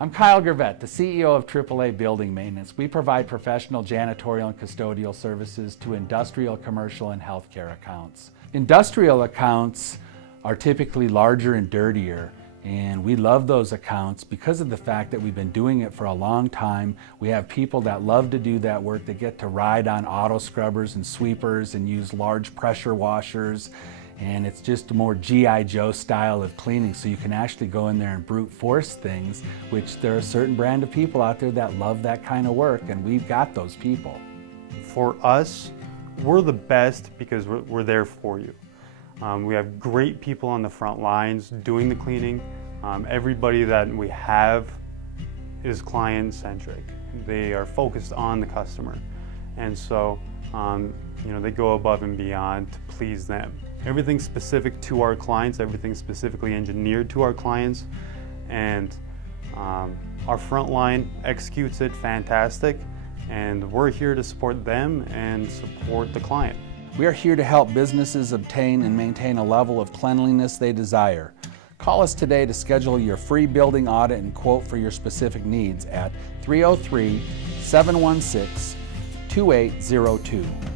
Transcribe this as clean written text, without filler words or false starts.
I'm Kyle Gervette, the CEO of AAA Building Maintenance. We provide professional janitorial and custodial services to industrial, commercial, and healthcare accounts. Industrial accounts are typically larger and dirtier, and we love those accounts because of the fact that we've been doing it for a long time. We have people that love to do that work, that get to ride on auto scrubbers and sweepers and use large pressure washers. And it's just a more G.I. Joe style of cleaning, so you can actually go in there and brute force things, which there are a certain brand of people out there that love that kind of work, and we've got those people. For us, we're the best because we're there for you. We have great people on the front lines doing the cleaning. Everybody that we have is client-centric. They are focused on the customer. And so, they go above and beyond to please them. Everything's specific to our clients, everything's specifically engineered to our clients, and our front line executes it fantastic, and we're here to support them and support the client. We are here to help businesses obtain and maintain a level of cleanliness they desire. Call us today to schedule your free building audit and quote for your specific needs at 303-716-2802.